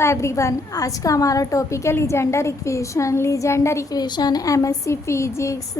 Everyone, आज का हमारा टॉपिक है Legendre equation. Legendre equation MSc physics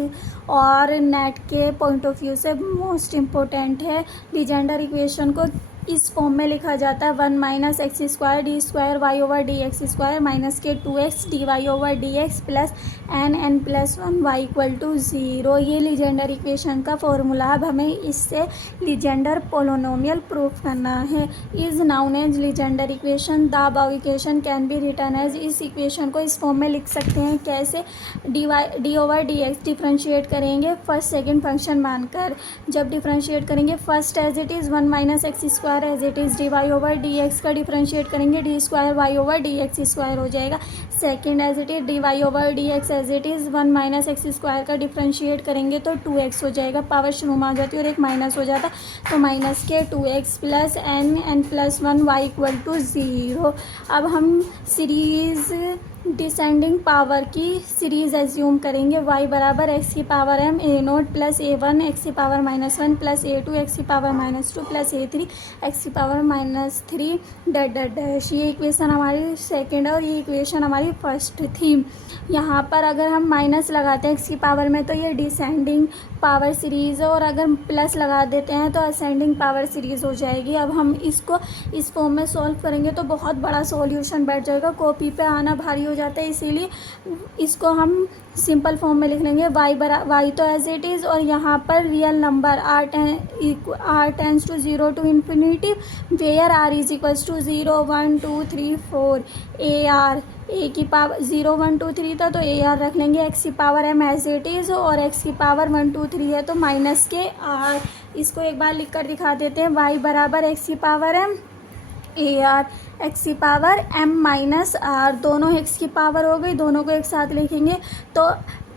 और नेट के पॉइंट ऑफ व्यू से मोस्ट इम्पोर्टेंट है। लीजेंडर इक्वेशन को इस फॉर्म में लिखा जाता है 1 minus x square d square y over d x square minus के 2x d y over d x plus n plus 1 y equal to 0। ये लीजेंडर इक्वेशन का फॉर्मूला। अब हमें इससे लीजेंडर पोलिनोमियल प्रूफ करना है। Is known as Legendre equation. The above equation can be written as. इस इक्वेशन को इस फॉर्म में लिख सकते हैं कैसे? D over d x differentiate करेंगे फर्स्ट सेकेंड फंक्शन मानकर। जब डिफ्रेंशिएट करेंगे first as it is 1 minus x square as it is d y over d x का डिफ्रेंशिएट करेंगे d square y over d x square हो जाएगा। Second as it is d y over d x as it is 1 minus x square का differentiate करेंगे तो 2x हो जाएगा। Power शुरू में आ जाती है और एक माइनस हो जाता तो माइनस के 2x plus n plus 1 y equal to 0। अब हम सीरीज़ डिसेंडिंग पावर की सीरीज़ एज्यूम करेंगे। y बराबर एक्स की power m a naught plus a1 x की पावर -1 प्लस a2 एक्स की पावर -2 प्लस a3 एक्स की पावर -3 डैट डैट डैश। ये इक्वेशन हमारी सेकंड और ये इक्वेशन हमारी फर्स्ट थी। यहाँ पर अगर हम माइनस लगाते हैं एक्स की पावर में तो ये डिसेंडिंग पावर सीरीज़ है और अगर प्लस लगा देते हैं तो असेंडिंग पावर सीरीज़ हो जाएगी। अब हम इसको इस फॉर्म में सॉल्व करेंगे तो बहुत बड़ा सॉल्यूशन बैठ जाएगा, कॉपी पे आना भारी हो जाता है, इसीलिए इसको हम सिंपल फॉर्म में लिख लेंगे। वाई तो एज इट इज़ और यहाँ पर real number r tends to 0 to infinity where r is equals to 0 1 2 3 4 a की पावर 0 1 2 3 था तो ए आर रख लेंगे। एक्स की power m as it is और एक्स की पावर 1 2 3 है तो माइनस के आर। इसको एक बार लिख कर दिखा देते हैं। वाई बराबर एक्स की power m a r x की पावर एम माइनस आर, दोनों एक्स की पावर हो गई, दोनों को एक साथ लिखेंगे तो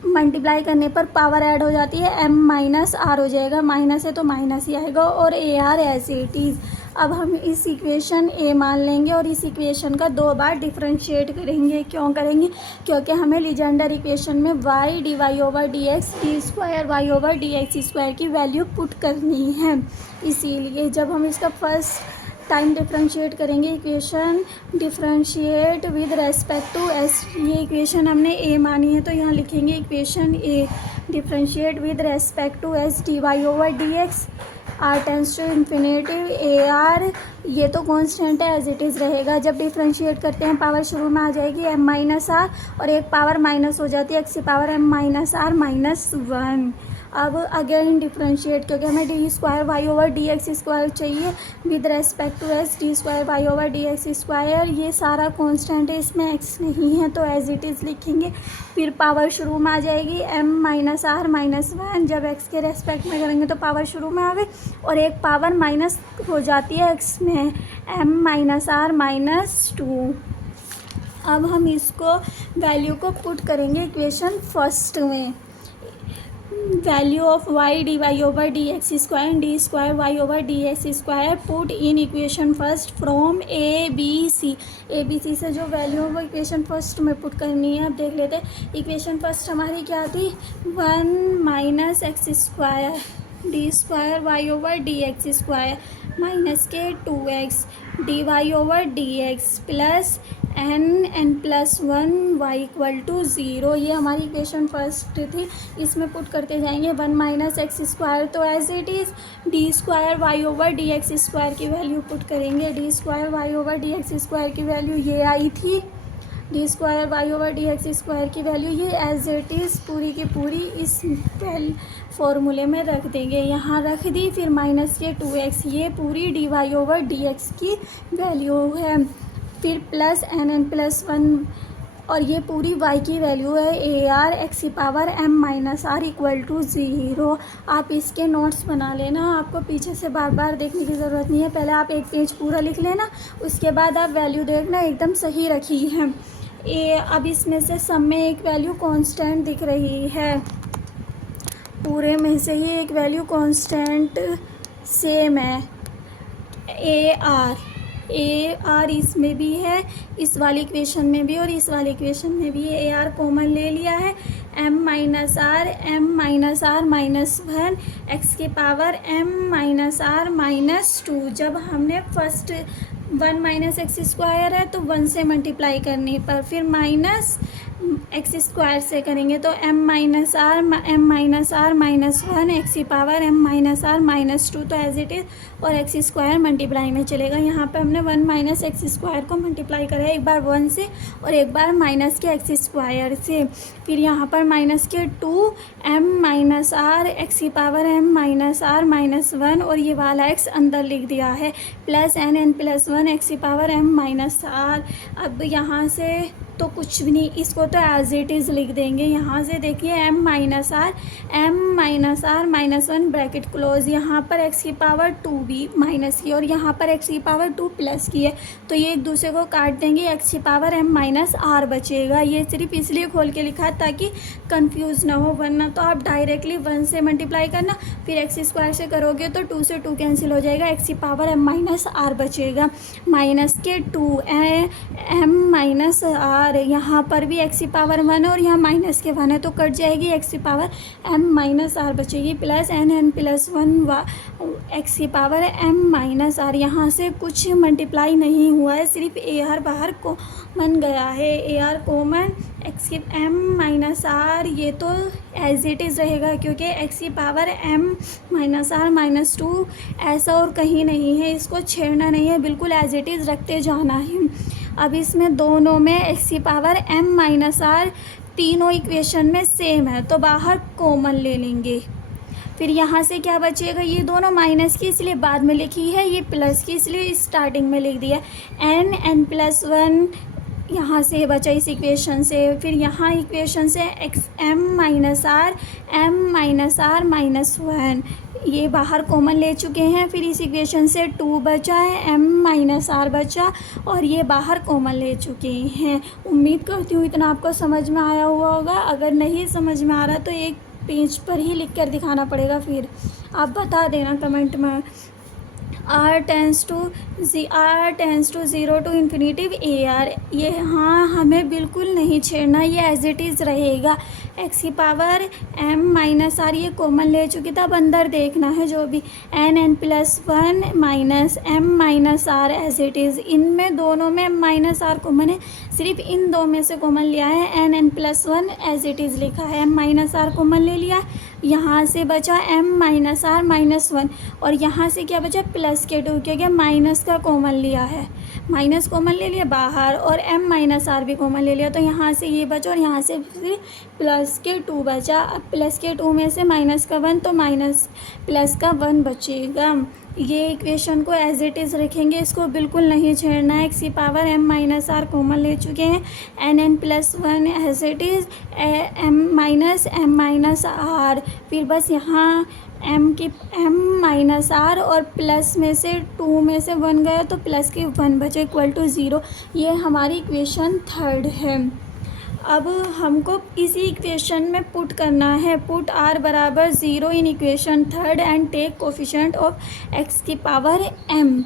मल्टीप्लाई करने पर पावर ऐड हो जाती है, एम माइनस आर हो जाएगा। माइनस है तो माइनस ही आएगा और a r as it is. अब हम इस इक्वेशन ए मान लेंगे और इस इक्वेशन का 2 बार डिफ्रेंशिएट करेंगे। क्यों करेंगे? क्योंकि हमें लीजेंडर इक्वेशन में y d y over d x d square y over d x square की वैल्यू पुट करनी है। इसीलिए जब हम इसका फर्स्ट टाइम डिफ्रेंशिएट करेंगे equation differentiate with respect to s. ये इक्वेशन हमने ए मानी है तो यहाँ लिखेंगे equation a differentiate with respect to S d y over d x r tends to infinity a r. ये तो कांस्टेंट है एज इट इज़ रहेगा। जब डिफ्रेंशिएट करते हैं पावर शुरू में आ जाएगी एम माइनस आर और एक पावर माइनस हो जाती है एक्स की power m minus r minus 1। अब अगेन डिफ्रेंशिएट क्योंकि हमें d square y over d x square चाहिए with respect to S d square y over d x square. ये सारा कांस्टेंट है, इसमें एक्स नहीं है तो एज इट इज़ लिखेंगे। फिर पावर शुरू में आ जाएगी एम माइनस आर माइनस 1। जब एक्स के रेस्पेक्ट में करेंगे तो पावर शुरू में आ गई और एक पावर माइनस हो जाती है एक्स में, एम माइनस आर माइनस 2। अब हम इसको वैल्यू को पुट करेंगे इक्वेशन फर्स्ट में। Value of y d y over d x square d square y over d x square put in equation first from a b c. A b c से जो value है वो equation first में put करनी है। अब देख लेते हैं इक्वेशन फर्स्ट हमारी क्या थी। 1 minus x square d square y over d x square minus के 2x d y over d x plus n plus 1 y equal to 0। ये हमारी इक्वेशन फर्स्ट थी, इसमें पुट करते जाएंगे। 1 माइनस एक्स स्क्वायर तो as it is d square y over d x square की value put करेंगे। D square y over d x square की वैल्यू ये आई थी, d square y over d x square की वैल्यू ये as it is पूरी की पूरी इस फॉर्मूले में रख देंगे। यहाँ रख दी, फिर माइनस के 2x ये पूरी d y over d x की वैल्यू है, फिर प्लस एन प्लस 1 और ये पूरी y की वैल्यू है ए आर एक्स की power m minus r equal to 0। आप इसके नोट्स बना लेना, आपको पीछे से बार बार देखने की ज़रूरत नहीं है। पहले आप एक पेज पूरा लिख लेना, उसके बाद आप वैल्यू देखना एकदम सही रखी है। अब इसमें से सब में एक वैल्यू कांस्टेंट दिख रही है, पूरे में से ही एक वैल्यू कांस्टेंट सेम है ए आर इसमें भी है, इस वाली इक्वेशन में भी और इस वाली इक्वेशन में भी ए आर कॉमन ले लिया है। M minus r minus 1 x के power m minus r minus 2। जब हमने फर्स्ट 1 माइनस एक्स स्क्वायर है तो 1 से मल्टीप्लाई करने पर फिर माइनस एक्स स्क्वायर से करेंगे तो m minus r minus 1 x की power m minus r minus 2, तो एज इट इज़ और एक्स स्क्वायर मल्टीप्लाई में चलेगा। यहाँ पे हमने 1 माइनस एक्स स्क्वायर को मल्टीप्लाई करा है, एक बार 1 से और एक बार माइनस के एक्स स्क्वायर से। फिर यहाँ पर माइनस के 2 m माइनस आर एक्स की power m minus r minus 1 और ये वाला x अंदर लिख दिया है प्लस n प्लस 1 एक्स की पावर m माइनस आर। अब यहाँ से तो कुछ भी नहीं, इसको तो एज इट इज़ लिख देंगे। यहाँ से देखिए m minus r minus 1 bracket close, यहाँ पर x की पावर 2 भी माइनस की और यहाँ पर x की पावर 2 प्लस की है, तो ये एक दूसरे को काट देंगे, x की पावर m माइनस आर बचेगा। ये सिर्फ इसलिए खोल के लिखा है ताकि कंफ्यूज ना हो, वरना तो आप डायरेक्टली 1 से मल्टीप्लाई करना, फिर एक्स स्क्वायर से करोगे तो 2 से 2 कैंसिल हो जाएगा, x की पावर m माइनस आर बचेगा। माइनस के 2 m माइनस आर, यहाँ पर भी x की पावर 1 और यहाँ माइनस के 1 है तो कट जाएगी, x की पावर m माइनस आर बचेगी प्लस n प्लस 1 x की पावर m माइनस आर। यहाँ से कुछ मल्टीप्लाई नहीं हुआ है, सिर्फ ए आर बाहर कॉमन गया है, ए आर कॉमन x की m माइनस आर, ये तो एज इट इज़ रहेगा क्योंकि x की power m minus r minus 2 ऐसा और कहीं नहीं है, इसको छेड़ना नहीं है, बिल्कुल एज इट इज़ रखते जाना है। अब इसमें दोनों में x की पावर m माइनस आर तीनों इक्वेशन में सेम है तो बाहर कॉमन ले लेंगे। फिर यहाँ से क्या बचेगा, ये दोनों माइनस की इसलिए बाद में लिखी है, ये प्लस की इसलिए स्टार्टिंग में लिख दिया, n प्लस 1 यहाँ से बचा इस इक्वेशन से। फिर यहाँ इक्वेशन से x m minus r minus 1 ये बाहर कॉमन ले चुके हैं। फिर इस इक्वेशन से 2 बचा है, m माइनस आर बचा और ये बाहर कॉमन ले चुके हैं। उम्मीद करती हूँ इतना आपको समझ में आया हुआ होगा, अगर नहीं समझ में आ रहा तो एक पेज पर ही लिख कर दिखाना पड़ेगा, फिर आप बता देना कमेंट में। r tends to 0 to infinitive a r, ये हाँ हमें बिल्कुल नहीं छेड़ना, ये एज इट इज़ रहेगा। x की पावर m माइनस आर ये कॉमन ले चुकी था, अब अंदर देखना है जो भी n plus 1 minus m minus r as it is. इनमें दोनों में माइनस आर कॉमन है, सिर्फ इन दो में से कॉमन लिया है, n plus 1 as it is लिखा है, m माइनस आर कॉमन ले लिया, यहाँ से बचा m माइनस आर माइनस 1 और यहाँ से क्या बचा प्लस के 2 क्योंकि माइनस का कॉमन लिया है, माइनस कॉमन ले लिया बाहर और m माइनस आर भी कॉमन ले लिया, तो यहाँ से ये बचा और यहाँ से फिर प्लस के 2 बचा। अब प्लस के 2 में से माइनस का 1 तो माइनस प्लस का 1 बचेगा। ये इक्वेशन को एज इट इज़ रखेंगे, इसको बिल्कुल नहीं छेड़ना है। एक्स की power m minus r common ले चुके हैं, n plus 1 as it is m minus r. फिर बस यहाँ m माइनस आर और प्लस में से 2 में से 1 गया तो प्लस के 1 बचे इक्वल टू 0। ये हमारी इक्वेशन 3 है। अब हमको इसी इक्वेशन में पुट करना है, पुट r बराबर 0 in equation 3 and take coefficient of x की पावर m।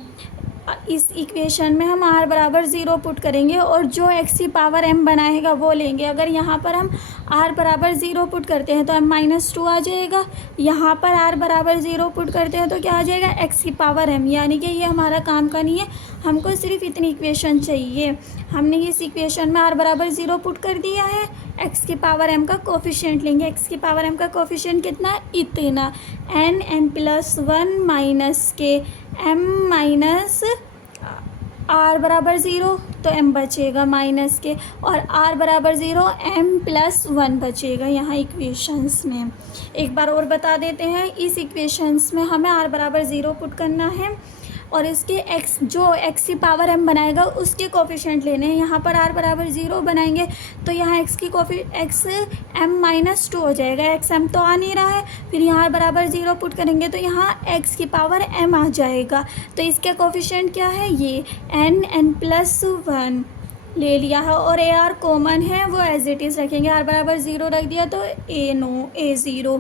इस इक्वेशन में हम r बराबर 0 पुट करेंगे और जो x की पावर m बनाएगा वो लेंगे। अगर यहाँ पर हम r बराबर 0 पुट करते हैं तो m माइनस 2 आ जाएगा, यहाँ पर r बराबर 0 पुट करते हैं तो क्या आ जाएगा x की पावर m, यानी कि ये हमारा काम का नहीं है, हमको सिर्फ इतनी इक्वेशन चाहिए। हमने इस इक्वेशन में r बराबर 0 पुट कर दिया है, x की पावर m का कोफिशिएंट लेंगे। x की पावर m का कोफिशिएंट कितना, इतना, n प्लस 1 माइनस के m माइनस r बराबर 0 तो m बचेगा माइनस के, और r बराबर 0 m प्लस 1 बचेगा यहाँ इक्वेशंस में। एक बार और बता देते हैं, इस इक्वेशंस में हमें r बराबर 0 पुट करना है और इसके x जो x की पावर m बनाएगा उसके कोफिशिएंट लेने हैं। यहाँ पर r बराबर 0 बनाएंगे तो यहाँ x m माइनस 2 हो जाएगा, x m तो आ नहीं रहा है। फिर यहाँ r बराबर 0 पुट करेंगे तो यहाँ x की पावर m आ जाएगा, तो इसके कोफिशिएंट क्या है, ये n प्लस 1 ले लिया है और ए आर कॉमन है वो एज इट इज़ रखेंगे। r बराबर 0 रख दिया तो a 0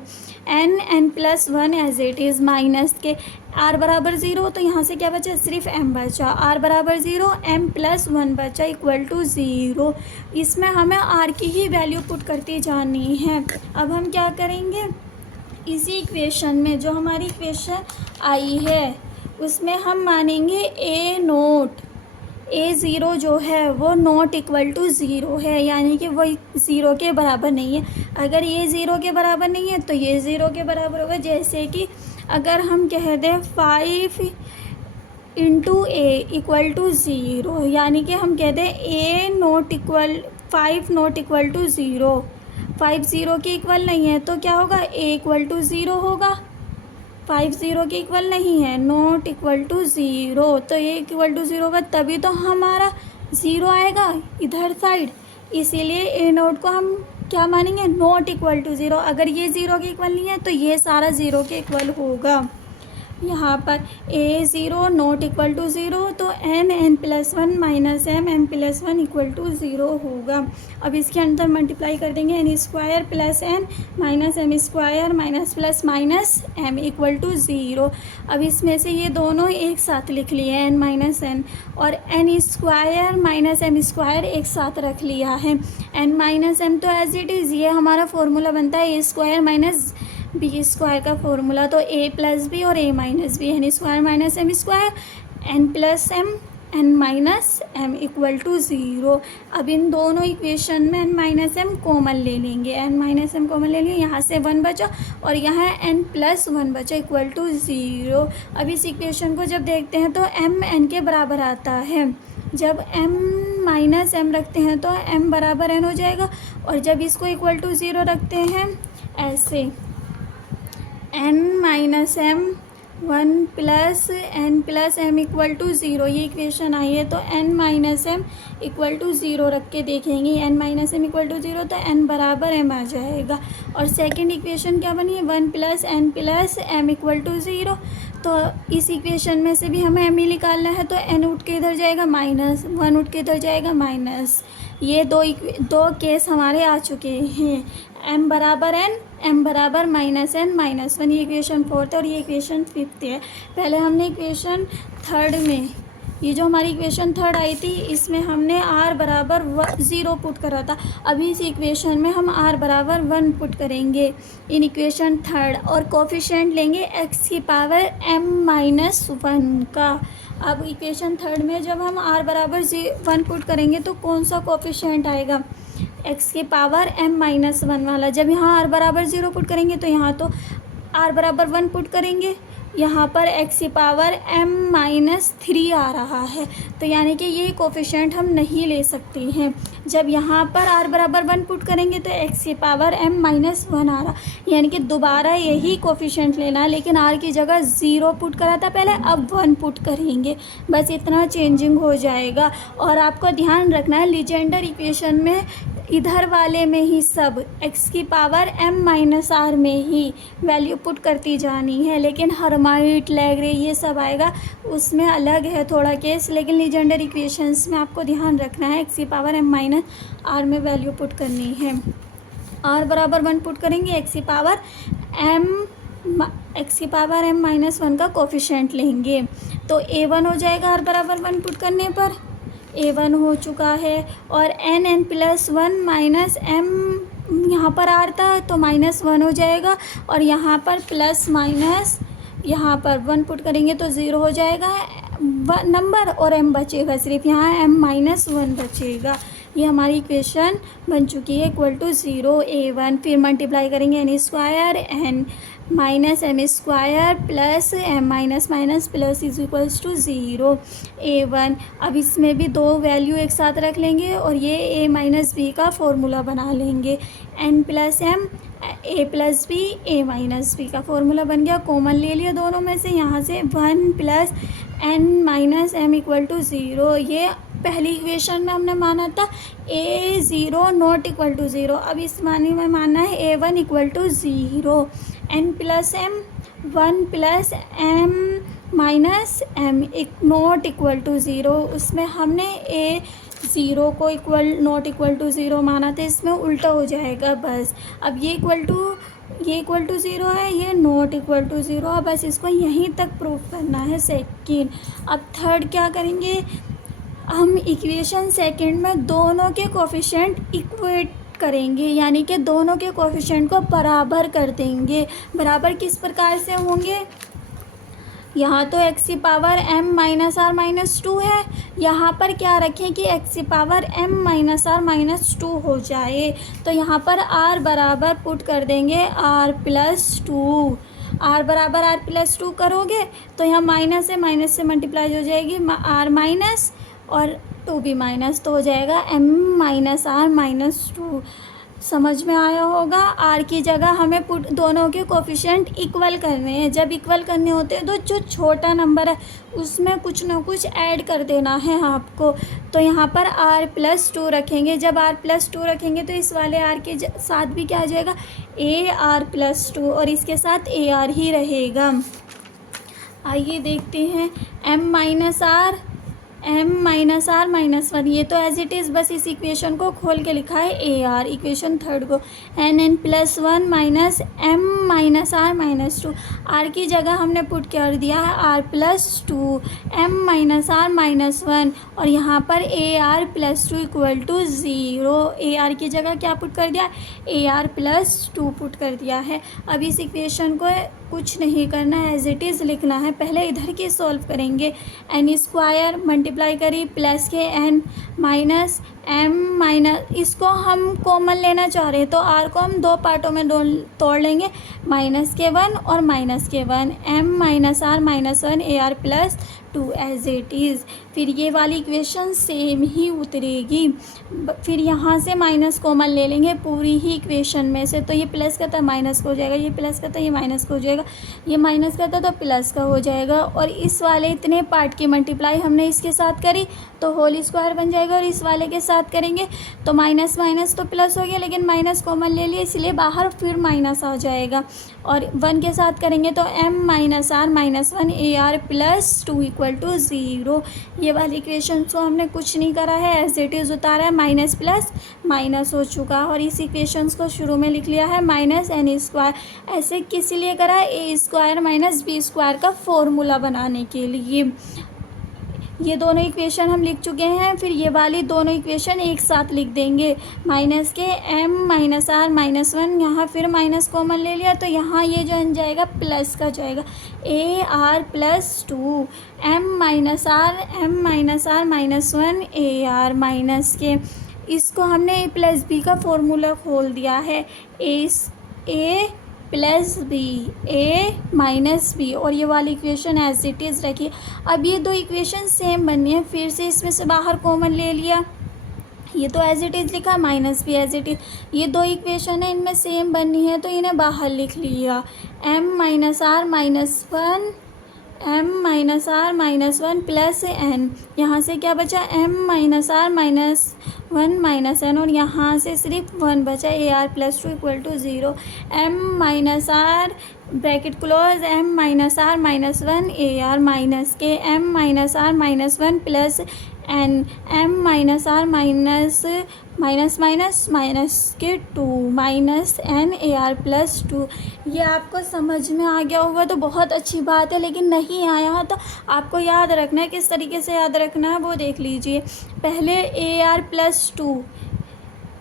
n plus 1 as it is minus के r बराबर 0 तो यहाँ से क्या बचा, सिर्फ m बचा, r बराबर 0 m प्लस 1 बचा इक्वल टू 0। इसमें हमें r की ही वैल्यू पुट करती जानी है। अब हम क्या करेंगे, इसी इक्वेशन में जो हमारी इक्वेशन आई है उसमें हम मानेंगे a नोट A0 जो है वो नॉट इक्वल टू ज़ीरो है, यानी कि वो ज़ीरो के बराबर नहीं है। अगर ये ज़ीरो के बराबर नहीं है तो ये ज़ीरो के बराबर होगा। जैसे कि अगर हम कह दें 5 into a equal to zero, यानी कि हम कह दें a not equal 5 not equal to zero, 5 zero के इक्वल नहीं है तो क्या होगा, ए इक्वल टू ज़ीरो होगा। 5 ज़ीरो के इक्वल नहीं है, नॉट इक्वल टू ज़ीरो, तो ये इक्वल टू ज़ीरो होगा तभी तो हमारा ज़ीरो आएगा इधर साइड। इसीलिए ए नोट को हम क्या मानेंगे, नॉट इक्वल टू ज़ीरो। अगर ये ज़ीरो के इक्वल नहीं है तो ये सारा ज़ीरो के इक्वल होगा। यहाँ पर A0 not equal to zero, तो n+1 minus m equal to zero होगा। अब इसके अंदर मल्टीप्लाई कर देंगे, n² plus n minus m² minus plus minus m equal to zero. अब इसमें से ये दोनों एक साथ लिख लिए, n माइनस n, और n² माइनस m² एक साथ रख लिया है। n माइनस m तो एज इट इज़, ये हमारा फॉर्मूला बनता है a² माइनस b² का फॉर्मूला, तो a प्लस बी और a minus b, n² minus m², n plus m n minus m equal to zero. अब इन दोनों इक्वेशन में n माइनस m कॉमन ले लेंगे, n माइनस m कॉमन ले लेंगे, यहाँ से 1 बचा और यहाँ n प्लस 1 बचा इक्वल टू ज़ीरो। अब इस इक्वेशन को जब देखते हैं तो m n के बराबर आता है। जब m माइनस m रखते हैं तो m बराबर n हो जाएगा, और जब इसको इक्वल टू ज़ीरो रखते हैं ऐसे n minus m 1 plus m equal to zero, ये इक्वेशन आई है। तो n minus m equal to zero रख के देखेंगे, n minus m equal to zero, तो n बराबर m आ जाएगा। और सेकंड इक्वेशन क्या बनी है, 1 plus n plus m equal to zero. तो इस इक्वेशन में से भी हमें m ही निकालना है, तो n उठ के इधर जाएगा माइनस, 1 उठ के इधर जाएगा माइनस। ये दो केस हमारे आ चुके हैं, m बराबर n, m बराबर माइनस n माइनस 1। ये इक्वेशन 4th है और ये इक्वेशन 5th है। पहले हमने इक्वेशन 3rd में, ये जो हमारी इक्वेशन 3rd आई थी, इसमें हमने r बराबर 0 पुट करा था। अभी इस इक्वेशन में हम r बराबर 1 पुट करेंगे इन इक्वेशन 3rd, और कोफिशिएंट लेंगे x की पावर m माइनस 1 का। अब इक्वेशन 3rd में जब हम r बराबर 1 पुट करेंगे तो कौन सा कोफिशिएंट आएगा, x की पावर m माइनस 1 वाला। जब यहाँ r बराबर 0 पुट करेंगे तो यहाँ तो r बराबर 1 पुट करेंगे, यहाँ पर x की पावर m माइनस 3 आ रहा है, तो यानी कि ये कोफिशिएंट हम नहीं ले सकते हैं। जब यहाँ पर r बराबर 1 पुट करेंगे तो x की पावर m माइनस 1 आ रहा, यानी कि दोबारा यही कोफिशिएंट लेना है, लेकिन r की जगह 0 पुट करा था पहले, अब 1 पुट करेंगे, बस इतना चेंजिंग हो जाएगा। और आपको ध्यान रखना है, लीजेंडर इक्वेशन में इधर वाले में ही सब x की पावर m माइनस r में ही वैल्यू पुट करती जानी है, लेकिन हर्माइट, लैग्रे ये सब आएगा उसमें अलग है थोड़ा केस, लेकिन लीजेंडर इक्वेशंस में आपको ध्यान रखना है x की पावर m माइनस r में वैल्यू पुट करनी है। r बराबर 1 पुट करेंगे, x की पावर m माइनस 1 का कोफिशिएंट लेंगे, तो a1 हो जाएगा r बराबर 1 पुट करने पर, a1 हो चुका है। और n प्लस 1 माइनस m, यहाँ पर r था तो माइनस 1 हो जाएगा, और यहाँ पर प्लस माइनस, यहाँ पर 1 पुट करेंगे तो 0 हो जाएगा नंबर, और m बचेगा सिर्फ, यहाँ m माइनस 1 बचेगा। ये हमारी इक्वेशन बन चुकी है इक्वल टू 0 a1। फिर मल्टीप्लाई करेंगे n² n minus m² plus m minus minus plus is equals to 0 a1। अब इसमें भी दो वैल्यू एक साथ रख लेंगे और ये a माइनस बी का फॉर्मूला बना लेंगे, n plus m a plus b a minus b का फॉर्मूला बन गया। कॉमन ले लिया दोनों में से, यहाँ से 1 plus n minus m equal to 0। ये पहली इक्वेशन में हमने माना था a0 नॉट इक्वल टू 0, अब इस मानी में मानना है a1 equal to 0। n plus m 1 plus m minus m not equal to 0, उसमें हमने a0 को नॉट इक्वल टू 0 माना था, इसमें उल्टा हो जाएगा बस। अब ये इक्वल टू 0 है, ये नॉट इक्वल टू 0 है, बस इसको यहीं तक प्रूव करना है सेकेंड। अब थर्ड क्या करेंगे, हम इक्वेशन सेकंड में दोनों के कोफिशिएंट इक्वेट करेंगे, यानी कि दोनों के कोफिशिएंट को बराबर कर देंगे। बराबर किस प्रकार से होंगे, यहाँ तो एक्स की power m minus r minus two है, यहाँ पर क्या रखें कि एक्स की power m minus r minus two हो जाए। तो यहाँ पर r बराबर पुट कर देंगे r प्लस टू। r बराबर r प्लस टू करोगे तो यहाँ माइनस से मल्टीप्लाई हो जाएगी r माइनस और टू भी माइनस, तो हो जाएगा m minus r minus two. समझ में आया होगा। r की जगह हमें पुट दोनों के कोफिशिएंट इक्वल करने हैं। जब इक्वल करने होते हैं तो जो छोटा नंबर है उसमें कुछ ना कुछ ऐड कर देना है आपको। तो यहाँ पर r प्लस टू रखेंगे। जब r प्लस टू रखेंगे तो इस वाले r के साथ भी क्या आ जाएगा, ए आर प्लस टू, और इसके साथ ए आर ही रहेगा। आइए देखते हैं m minus r minus one, ये तो एज इट इज़ बस इस इक्वेशन को खोल के लिखा है ए आर, इक्वेशन थर्ड को n plus one minus m minus r minus two. R की जगह हमने पुट कर दिया है r plus two, m minus r minus one, और यहाँ पर a r plus two equal to zero. A r की जगह क्या पुट कर दिया, a r plus two put कर दिया है। अब इस इक्वेशन को कुछ नहीं करना है, एज इट इज़ लिखना है। पहले इधर की सॉल्व करेंगे, एन स्क्वायर मल्टीप्लाई करी प्लस के एन माइनस m माइनस, इसको हम कॉमन लेना चाह रहे हैं तो r को हम दो पार्टों में तोड़ लेंगे, माइनस के वन और माइनस के one, m minus r minus one a r plus two as it is. फिर ये वाली इक्वेशन सेम ही उतरेगी। फिर यहाँ से माइनस कॉमन ले लेंगे पूरी ही इक्वेशन में से, तो ये प्लस का था माइनस का हो जाएगा, ये प्लस का था ये माइनस का हो जाएगा, ये माइनस का था तो प्लस का हो जाएगा। और इस वाले इतने पार्ट की मल्टीप्लाई हमने इसके साथ करी तो होल स्क्वायर बन जाएगा, और इस वाले के साथ करेंगे तो माइनस माइनस तो प्लस हो गया, लेकिन माइनस कॉमन ले लिए इसलिए बाहर फिर माइनस आ जाएगा। और वन के साथ करेंगे तो m minus r minus one a r plus two equal to zero. ये वाली इक्वेशन को हमने कुछ नहीं करा है, एज इट इज़ उतारा है, माइनस प्लस माइनस हो चुका, और इस इक्वेशंस को शुरू में लिख लिया है माइनस एन स्क्वायर। ऐसे किस लिए करा है, ए स्क्वायर माइनस बी स्क्वायर का फॉर्मूला बनाने के लिए। ये दोनों इक्वेशन हम लिख चुके हैं। फिर ये वाली दोनों इक्वेशन एक साथ लिख देंगे, माइनस के m minus r minus one, यहाँ फिर माइनस कॉमन ले लिया तो यहाँ ये जो बन जाएगा प्लस का जाएगा, a r plus two, m minus r minus one a r minus के, इसको हमने a प्लस बी का फॉर्मूला खोल दिया है, a plus b, a minus b, और ये वाली इक्वेशन एज इट इज़ रखिए। अब ये दो इक्वेशन सेम बननी है, फिर से इसमें से बाहर कॉमन ले लिया, ये तो एज इट इज़ लिखा, minus b as it is. ये दो इक्वेशन है इनमें सेम बननी है तो इन्हें बाहर लिख लिया, m minus r minus one, m minus r minus one plus n, यहाँ से क्या बचा m minus r minus one minus n, और यहाँ से सिर्फ वन बचा, a r plus two equal to zero, m minus r bracket close m minus r minus one a r minus के, m minus r minus one plus n, m minus r minus minus minus minus के two minus n A r plus to. ये आपको समझ में आ गया होगा तो बहुत अच्छी बात है, लेकिन नहीं आया है तो आपको याद रखना है, किस तरीके से याद रखना है वो देख लीजिए। पहले a r plus two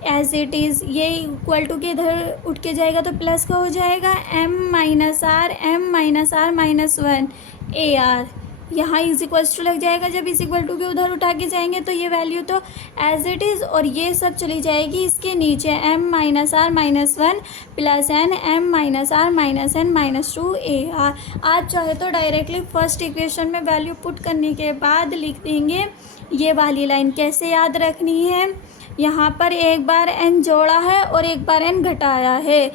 as it is, ये इक्वल टू के इधर उठ के जाएगा तो प्लस का हो जाएगा, m minus r minus one a r, यहाँ इज इक्वल्स टू लग जाएगा। जब इस इक्वल टू के उधर उठा के जाएंगे तो ये वैल्यू तो एज इट इज़, और ये सब चली जाएगी इसके नीचे, m minus r minus one plus n, m minus r minus n minus two a r. आप चाहे तो डायरेक्टली फर्स्ट इक्वेशन में वैल्यू पुट करने के बाद लिख देंगे। ये वाली लाइन कैसे याद रखनी है, यहाँ पर एक बार n जोड़ा है और एक बार n घटाया है,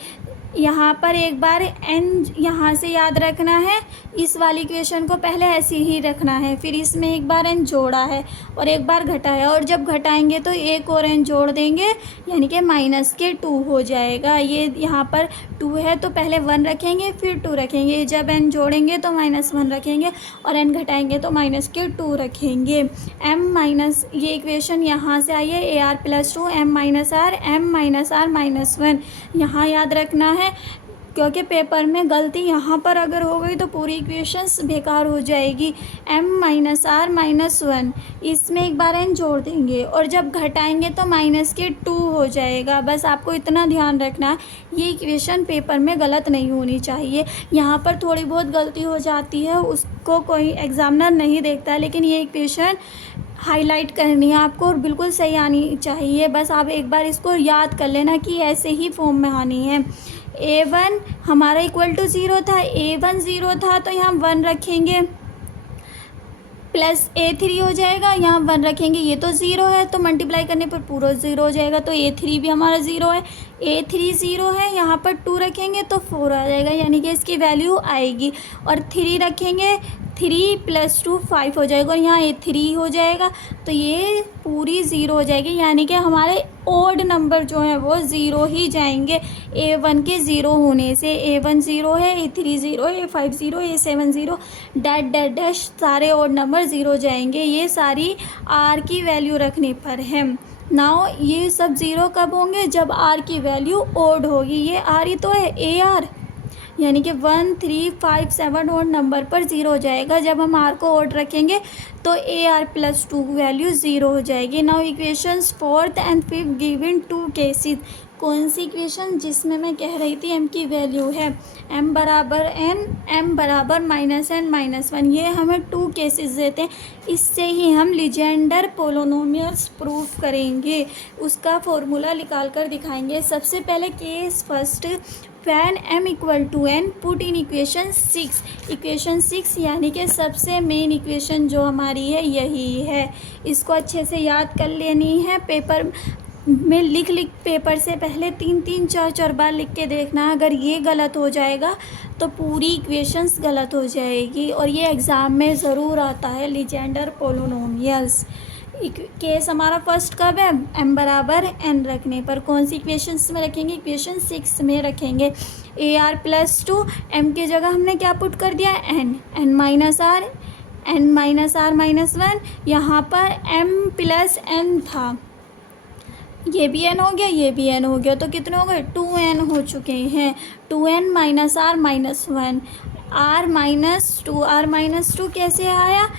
यहाँ पर एक बार n यहाँ से याद रखना है, इस वाली इक्वेशन को पहले ऐसे ही रखना है, फिर इसमें एक बार n जोड़ा है और एक बार घटाया, और जब घटाएंगे तो एक और n जोड़ देंगे यानी कि माइनस के टू हो जाएगा। ये यहाँ पर टू है तो पहले वन रखेंगे फिर टू रखेंगे, जब n जोड़ेंगे तो माइनस वन रखेंगे और n घटाएंगे तो माइनस के टू रखेंगे। m माइनस, ये इक्वेशन यहाँ से आई है, a r plus two m minus r minus one, यहाँ याद रखना है क्योंकि पेपर में गलती यहाँ पर अगर हो गई तो पूरी इक्वेशंस बेकार हो जाएगी। m माइनस आर माइनस 1, इसमें एक बार n जोड़ देंगे और जब घटाएंगे तो माइनस के 2 हो जाएगा। बस आपको इतना ध्यान रखना है, ये इक्वेशन पेपर में गलत नहीं होनी चाहिए। यहाँ पर थोड़ी बहुत गलती हो जाती है, उसको कोई एग्ज़ामिनर नहीं देखता है, लेकिन ये इक्वेशन हाईलाइट करनी है आपको और बिल्कुल सही आनी चाहिए। बस आप एक बार इसको याद कर लेना कि ऐसे ही फॉर्म में आनी है। a1 हमारा इक्वल टू 0 था, a1 0 था तो यहाँ 1 रखेंगे, प्लस a3 हो जाएगा, यहाँ 1 रखेंगे, ये तो 0 है तो मल्टीप्लाई करने पर पूरा 0 हो जाएगा, तो a3 भी हमारा 0 है, a3 0 है, यहाँ पर 2 रखेंगे तो 4 आ जाएगा, यानी कि इसकी वैल्यू आएगी। और 3 रखेंगे, 3 + 2 5 हो जाएगा और यहाँ a3 हो जाएगा, तो ये पूरी 0 हो जाएगी, यानी कि हमारे ओड नंबर जो हैं वो 0 ही जाएंगे a1 के 0 होने से। a1 0 है, a3 0 है, a5 0, a7 0, that dot dash सारे ओड नंबर 0 जाएंगे। ये सारी r की वैल्यू रखने पर है। नाउ ये सब 0 कब होंगे? जब r की वैल्यू ओड होगी। ये r ही तो है, AR, यानी कि 1 3 5 7 ओड नंबर पर 0 हो जाएगा। जब हम r को ओड रखेंगे तो AR + 2 वैल्यू 0 हो जाएगी। Now equations 4th and 5th given 2 cases. कौन सी इक्वेशन? जिसमें मैं कह रही थी m की वैल्यू है m बराबर n, m बराबर -n - 1। ये हमें 2 केसेस देते हैं, इससे ही हम लीजेंडर पोलिनोमियल्स प्रूफ करेंगे, उसका फॉर्मूला निकाल कर दिखाएंगे। सबसे पहले case first, when m = n put in equation 6। Equation 6 यानी कि सबसे मेन इक्वेशन जो हमारी है यही है। इसको अच्छे से याद कर लेनी है। पेपर में लिख पेपर से पहले 3 4 बार लिख के देखना। अगर ये गलत हो जाएगा तो पूरी इक्वेशंस गलत हो जाएगी, और ये एग्ज़ाम में ज़रूर आता है, लीजेंडर पोलिनोमियल्स। केस हमारा फर्स्ट कब है? m बराबर n रखने पर। कौन सी इक्वेशंस में रखेंगे? इक्वेशन 6 में रखेंगे। AR + 2, m की जगह हमने क्या पुट कर दिया? n, n minus r, n minus r minus 1। यहाँ पर m + n था, ये भी n हो गया, ये भी n हो गया, तो कितने हो गए? 2n हो चुके हैं। 2n minus r minus 1, r minus 2 कैसे आया?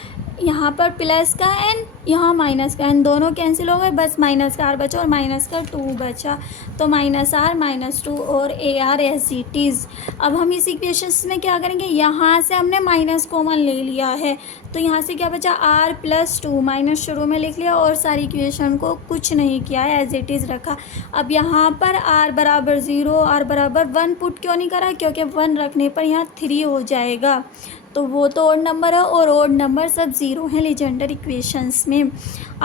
यहाँ पर प्लस का n, यहाँ माइनस का n, दोनों कैंसिल हो गए, बस माइनस का r बचा और माइनस का 2 बचा, तो -r -2 और AR एज इट इज़। अब हम इस इक्वेशंस में क्या करेंगे? यहाँ से हमने माइनस कॉमन ले लिया है, तो यहाँ से क्या बचा? r + 2, माइनस शुरू में लिख लिया और सारी इक्वेशन को कुछ नहीं किया, एज इट इज़ रखा। अब यहाँ पर r बराबर 0, r बराबर 1 पुट क्यों नहीं करा? क्योंकि 1 रखने पर यहाँ 3 हो जाएगा, तो वो तो ओड नंबर है और ओड नंबर सब 0 हैं लीजेंडर इक्वेशंस में।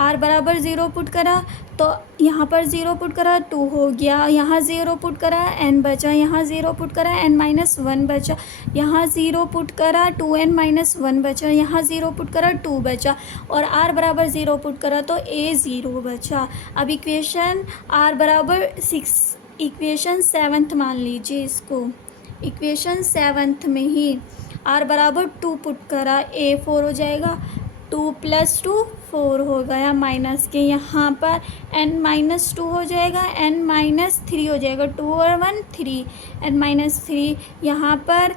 r बराबर 0 पुट करा तो यहाँ पर 0 पुट करा, 2 हो गया, यहाँ 0 पुट करा, n बचा, यहाँ 0 पुट करा, n - 1 बचा, यहाँ 0 पुट करा, 2n - 1 बचा, यहाँ 0 पुट करा, 2 बचा, और r बराबर 0 पुट करा तो a 0 बचा। अब इक्वेशन r बराबर 6, इक्वेशन 7th मान लीजिए इसको। इक्वेशन 7th में ही r बराबर 2 पुट करा, a 4 हो जाएगा, 2 + 2 4 हो गया, माइनस के यहाँ पर n - 2 हो जाएगा, n - 3 हो जाएगा, 2 और 1 3, n - 3, यहाँ पर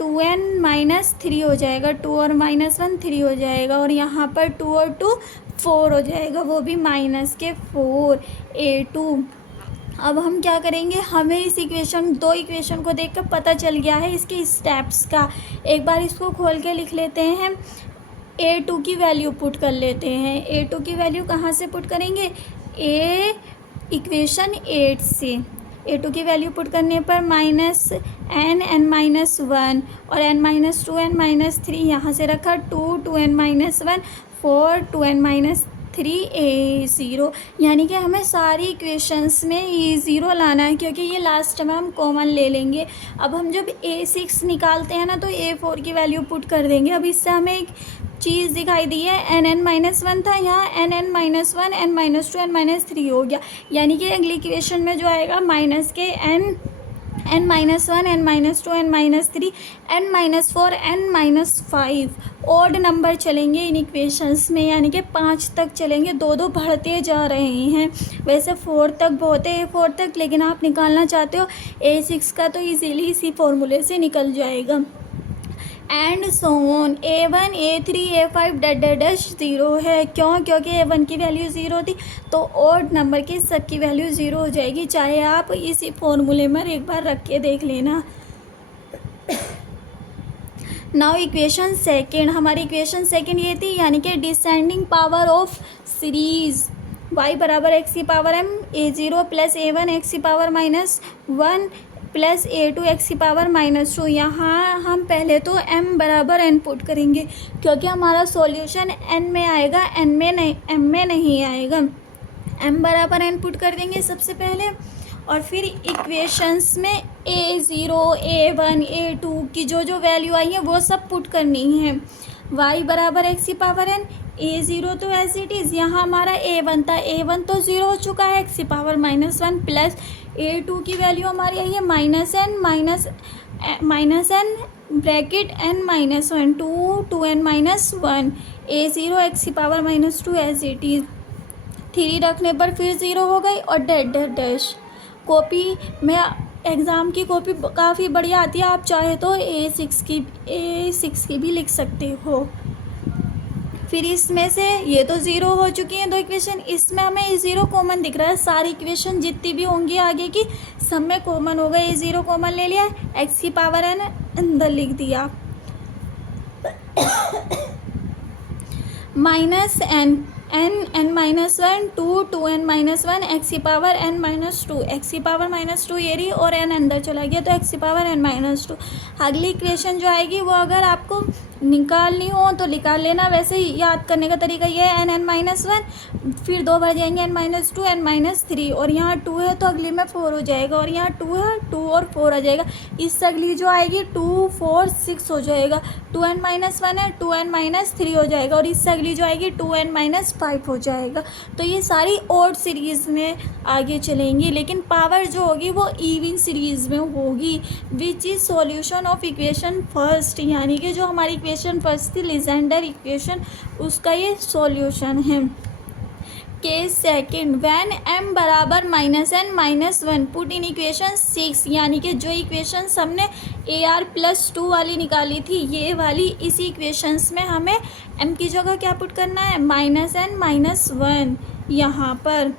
2n - 3 हो जाएगा, 2 और -1 3 हो जाएगा, और यहाँ पर 2 और 2 4 हो जाएगा, वो भी माइनस के 4, a2। अब हम क्या करेंगे? हमें इस इक्वेशन, 2 इक्वेशन को देखकर पता चल गया है इसके स्टेप्स का। एक बार इसको खोल के लिख लेते हैं। a2 की वैल्यू पुट कर लेते हैं। a2 की वैल्यू कहाँ से पुट करेंगे? इक्वेशन 8 से। a2 की वैल्यू पुट करने पर -n, n - 1 और n - 2, n - 3, यहाँ से रखा 2, 2n - 1 4, 2n - 3 a 0, यानी कि हमें सारी इक्वेशंस में ये 0 लाना है, क्योंकि ये लास्ट में हम कॉमन ले लेंगे। अब हम जब a6 निकालते हैं ना तो a4 की वैल्यू पुट कर देंगे। अब इससे हमें एक चीज़ दिखाई दी है, n -1 था, यहाँ n -1 n - 2 n - 3 हो गया, यानी कि अगली इक्वेशन में जो आएगा माइनस के n n-1 n-2 n-3 n-4 n-5 odd number चलेंगे इन इक्वेशंस में, यानी कि 5 तक चलेंगे, दो दो बढ़ते जा रहे हैं। वैसे 4 तक बहुत है, A4 तक, लेकिन आप निकालना चाहते हो A6 का तो इजीली इसी फॉर्मूले से निकल जाएगा। And so on A1 A3 A5 dash 0 है। क्यों? क्योंकि A1 की वैल्यू 0 थी, तो ऑड नंबर की सबकी वैल्यू 0 हो जाएगी। चाहे आप इसी फॉर्मूले में एक बार रख के देख लेना। नाउ इक्वेशन सेकेंड, हमारी इक्वेशन सेकेंड ये थी, यानी कि descending power of series y बराबर एक्स की power m A0 plus A1 x की पावर -1 प्लस A2 एक्स की पावर -2। यहाँ हम पहले तो m बराबर n पुट करेंगे, क्योंकि हमारा सॉल्यूशन n में आएगा, n में नहीं, m में नहीं आएगा। m बराबर n पुट कर देंगे सबसे पहले, और फिर इक्वेशंस में A0 A1 A2 की जो जो वैल्यू आई है वो सब पुट करनी है। y बराबर एक्स की पावर n, A0 तो एज इट इज़, यहाँ हमारा A1 था, A1 तो 0 हो चुका है, एक्स की पावर -1 प्लस A2 की वैल्यू हमारी आई है -n bracket n-1 2n-1 A0 x की पावर -2 एज इट इज़। 3 रखने पर फिर 0 हो गई, और डैश। कॉपी में एग्ज़ाम की कॉपी काफ़ी बढ़िया आती है, आप चाहे तो A6 की भी लिख सकते हो। फिर इसमें से ये तो 0 हो चुकी हैं दो इक्वेशन, इसमें हमें A0 कॉमन दिख रहा है। सारी इक्वेशन जितनी भी होंगी आगे की सब में कॉमन हो गए। A0 कॉमन ले लिया, एक्स की पावर n अंदर लिख दिया, -n-1 2n-1 एक्स की पावर n-2, एक्स की पावर -2 ये रही, और n अंदर चला गया तो एक्स की पावर n-2। अगली इक्वेशन जो आएगी वो अगर आपको निकालनी हो तो निकाल लेना। वैसे ही याद करने का तरीका ये है, n-1 फिर 2 बढ़ जाएंगे n-2 n-3, और यहाँ 2 है तो अगली में 4 हो जाएगा, और यहाँ 2 है 2 और 4 आ जाएगा। इससे अगली जो आएगी 2 4 6 हो जाएगा, 2n-1 है 2n-3 हो जाएगा, और इससे अगली जो आएगी 2n-5 हो जाएगा। तो ये सारी ऑड सीरीज़ में आगे चलेंगी, लेकिन पावर जो होगी वो इवन सीरीज़ में होगी, which is solution of equation first, यानी कि जो हमारी इक्वेशन फर्स्ट थी लीजेंडर इक्वेशन, उसका ये सॉल्यूशन है। केस सेकेंड, व्हेन m बराबर -n-1 पुट इन इक्वेशन 6, यानी कि जो इक्वेशन हमने AR+2 वाली निकाली थी, ये वाली इसी इक्वेशंस में हमें m की जगह क्या पुट करना है, -n-1 यहाँ पर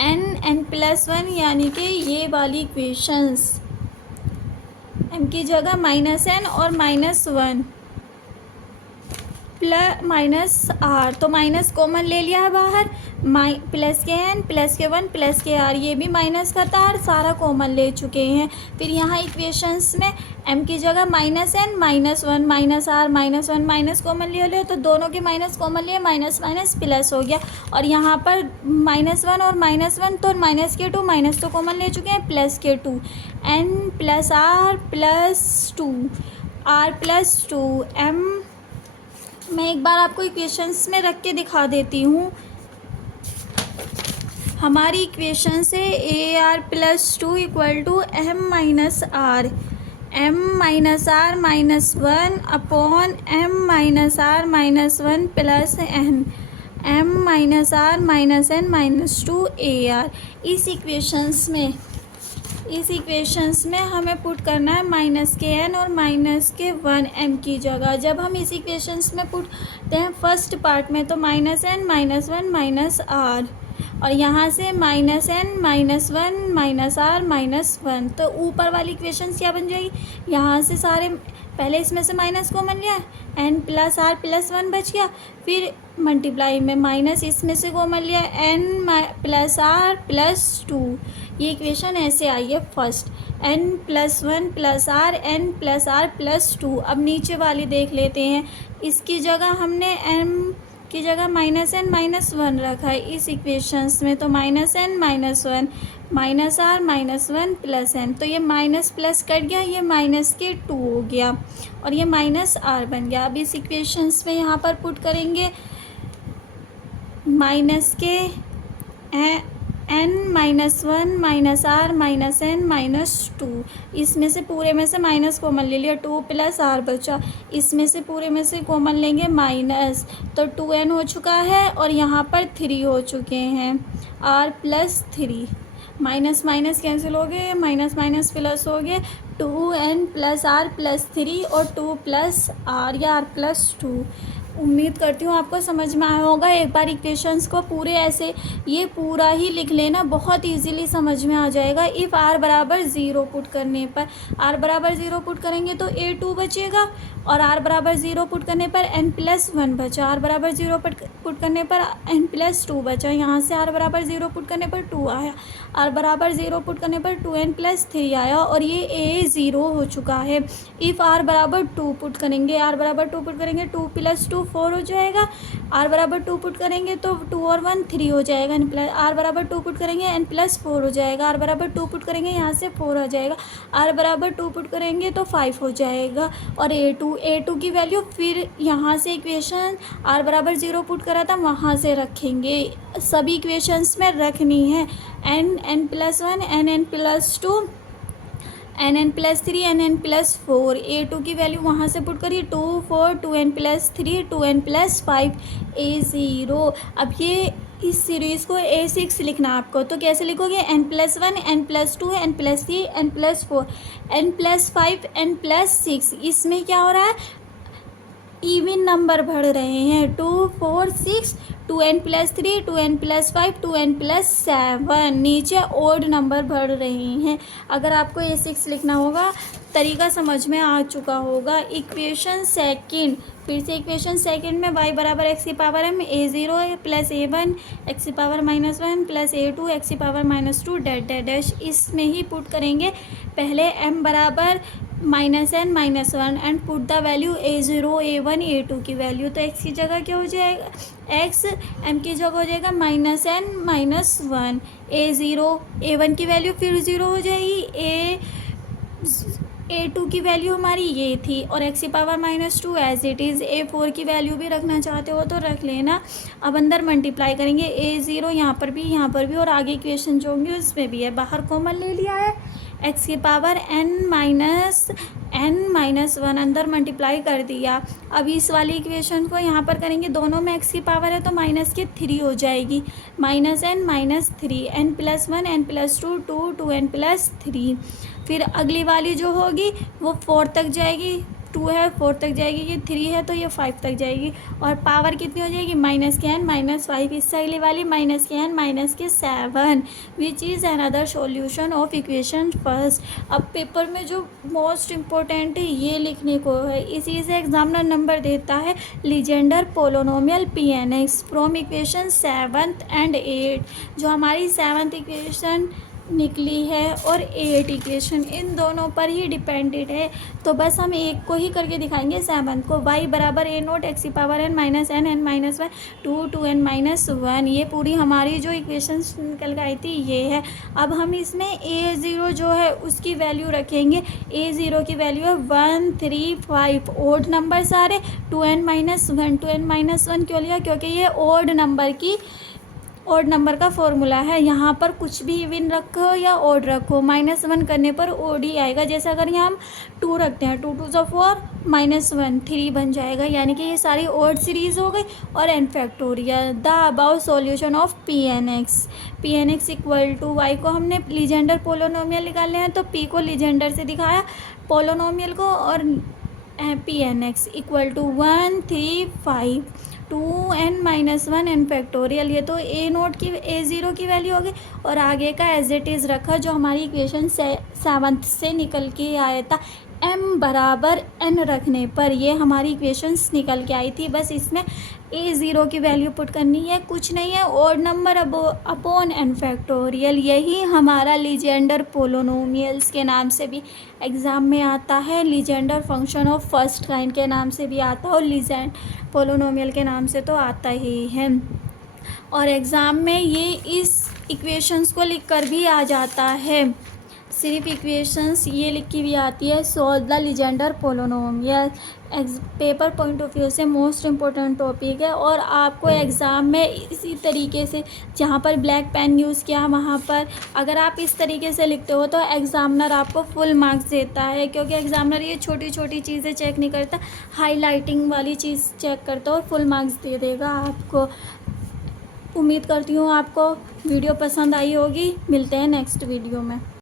n+1, यानी कि ये वाली इक्वेशंस m की जगह -n और -1 -r, तो माइनस कॉमन ले लिया है बाहर, प्लस के n प्लस के 1 प्लस के r, ये भी माइनस करता है, सारा कॉमन ले चुके हैं। फिर यहाँ इक्वेशंस में m की जगह -n -1 -r -1 माइनस कॉमन ले लिया, तो दोनों के माइनस कॉमन लिए, माइनस माइनस प्लस हो गया, और यहाँ पर -1 और -1 तो माइनस के 2, माइनस तो कॉमन ले चुके हैं, प्लस के 2 n plus r plus 2 r plus 2 m। मैं एक बार आपको इक्वेशंस में रख के दिखा देती हूँ। हमारी इक्वेशन से AR+2 equal to m minus r, m minus r minus 1 upon m minus r minus 1 plus n, m minus r minus n minus 2 AR। इस इक्वेशंस में हमें पुट करना है माइनस के n और माइनस के 1 m की जगह। जब हम इस इक्वेशंस में पुटते हैं फर्स्ट पार्ट में, तो minus n minus 1 minus r, और यहाँ से minus n minus 1 minus r minus 1, तो ऊपर वाली इक्वेशंस क्या बन जाएगी, यहाँ से सारे पहले इसमें से माइनस कॉमन लिया, n प्लस r प्लस 1 बच गया, फिर मल्टीप्लाई में माइनस इसमें से कॉमन लिया, n प्लस r प्लस 2, ये इक्वेशन ऐसे आई है first, n plus 1 plus r n plus r plus 2। अब नीचे वाली देख लेते हैं, इसकी जगह हमने m की जगह माइनस n माइनस 1 रखा है इस इक्वेशंस में, तो minus n minus 1 minus r minus 1 plus n, तो ये माइनस प्लस कट गया, ये माइनस के 2 हो गया, और ये माइनस r बन गया। अब इस इक्वेशंस में यहाँ पर पुट करेंगे माइनस के n-1 minus r minus n minus 2, इसमें से पूरे में से माइनस कॉमन ले लिया, 2 प्लस आर बचा, इसमें से पूरे में से कॉमन लेंगे माइनस, तो 2n हो चुका है और यहाँ पर 3 हो चुके हैं, r plus 3, minus minus cancel हो गए, माइनस माइनस प्लस हो गए, 2n प्लस आर प्लस 3 और 2 प्लस आर या r प्लस 2। उम्मीद करती हूँ आपको समझ में आया होगा। एक बार इक्वेशंस को पूरे ऐसे ये पूरा ही लिख लेना, बहुत इजीली समझ में आ जाएगा। इफ़ r बराबर 0 पुट करने पर, r बराबर 0 पुट करेंगे तो a2 बचेगा और r बराबर 0 पुट करने पर n+1 बचा, r बराबर 0 पुट करने पर n+2 बचा, यहाँ से r बराबर 0 पुट करने पर 2 आया, r बराबर 0 पुट करने पर 2n+3 आया और ये a 0 हो चुका है। इफ़ r बराबर 2 पुट करेंगे, r बराबर 2 पुट करेंगे, 2 + 2 4 हो जाएगा, r बराबर 2 पुट करेंगे तो 2 और 1 3 हो जाएगा, r बराबर 2 पुट करेंगे n+4 हो जाएगा, r बराबर 2 पुट करेंगे यहाँ से 4 आ जाएगा, r बराबर 2 पुट करेंगे तो 5 हो जाएगा और a2 की वैल्यू फिर यहाँ से इक्वेशन r बराबर 0 पुट करा था वहाँ से रखेंगे, सभी इक्वेशंस में रखनी है, n+1 n+2 n+3 n+4, a2 की वैल्यू वहाँ से पुट करिए, 2 4 2n+3 2n+5 a0। अब ये इस सीरीज़ को a6 लिखना आपको, तो कैसे लिखोगे, n+1 n+2 n+3 n+4 n+5 n+6, इसमें क्या हो रहा है, इवन नंबर बढ़ रहे हैं, 2 4 6 2n+3 2n+5 2n+7, नीचे ओड नंबर बढ़ रहे हैं। अगर आपको a6 लिखना होगा, तरीका समझ में आ चुका होगा। इक्वेशन सेकंड, फिर से इक्वेशन सेकंड में y बराबर x की power m a0 plus a1 x की पावर -1 प्लस a2 x की पावर -2 डैश डैश डैश, इसमें ही पुट करेंगे पहले m बराबर -n-1 and put the value a0 a1 a2 की वैल्यू, तो x की जगह क्या हो जाएगा, x m की जगह हो जाएगा -n-1, a0 a1 की वैल्यू फिर 0 हो जाएगी, a2 की वैल्यू हमारी ये थी और x की power -2 as it is, a4 की वैल्यू भी रखना चाहते हो तो रख लेना। अब अंदर मल्टीप्लाई करेंगे, a0 यहाँ पर भी और आगे इक्वेशन जो होंगे उसमें भी है, बाहर कॉमन ले लिया है, x की पावर n-1 अंदर मल्टीप्लाई कर दिया। अब इस वाली इक्वेशन को यहाँ पर करेंगे, दोनों में x की पावर है तो -3 हो जाएगी, -n-3 n+1 n+2 2 2n+3, फिर अगली वाली जो होगी वो 4 तक जाएगी, 2 है 4 तक जाएगी, ये 3 है तो ये 5 तक जाएगी और पावर कितनी हो जाएगी, -n -5, इससे अगली वाली -n -7, which is another solution of equation first. अब पेपर में जो मोस्ट इम्पोर्टेंट है ये लिखने को है, इसी से एग्जामिनर नंबर देता है, Legender polynomial pnx from equation 7th and 8, जो हमारी 7th इक्वेशन निकली है और 8 इक्वेशन इन दोनों पर ही डिपेंडेड है, तो बस हम एक को ही करके दिखाएंगे 7 को। y बराबर a0 x की power n -n n-1 2 2n-1, ये पूरी हमारी जो इक्वेशन निकल आई थी ये है। अब हम इसमें a0 जो है उसकी वैल्यू रखेंगे, a0 की वैल्यू है 1 3 5, ओड नंबर सारे, 2n-1 क्यों लिया, क्योंकि ये ओड नंबर का फॉर्मूला है, यहाँ पर कुछ भी इवन रखो या ओड रखो, -1 करने पर ओड ही आएगा। जैसे अगर यहाँ हम 2 रखते हैं, 2 2 4 -1 3 बन जाएगा, यानी कि ये सारी ओड सीरीज हो गई और n factorial. The about solution of pnx equal to y को हमने लीजेंडर पोलोनोमियल निकालने हैं तो p को लीजेंडर से दिखाया पोलोनोमियल को, और pnx equal to 1 3 5 2n-1 n factorial, ये तो a0 की a0 की वैल्यू हो गई और आगे का एज इट इज़ रखा जो हमारी इक्वेशन 7th से निकल के आया था, m बराबर n रखने पर ये हमारी इक्वेशंस निकल के आई थी। बस इसमें a0 की वैल्यू पुट करनी है, कुछ नहीं है, odd number upon n factorial, यही हमारा लीजेंडर पोलोनोमियल्स के नाम से भी एग्ज़ाम में आता है, Legender function of first kind के नाम से भी आता है और लीजेंड पोलोनोमियल के नाम से तो आता ही है। और एग्ज़ाम में ये इस इक्वेशंस को लिख कर भी आ जाता है, सिर्फ इक्वेशंस ये लिखी हुई आती है, सॉल्व द लीजेंडर पोलिनोम। यह पेपर पॉइंट ऑफ व्यू से मोस्ट इम्पोर्टेंट टॉपिक है और आपको एग्ज़ाम में इसी तरीके से, जहाँ पर ब्लैक पेन यूज़ किया वहाँ पर अगर आप इस तरीके से लिखते हो तो एग्ज़ामिनर आपको फुल मार्क्स देता है, क्योंकि एग्ज़ामिनर ये छोटी छोटी चीज़ें चेक नहीं करता, हाईलाइटिंग वाली चीज़ चेक करता है और फुल मार्क्स दे देगा आपको। उम्मीद करती हूँ आपको वीडियो पसंद आई होगी। मिलते हैं नेक्स्ट वीडियो में।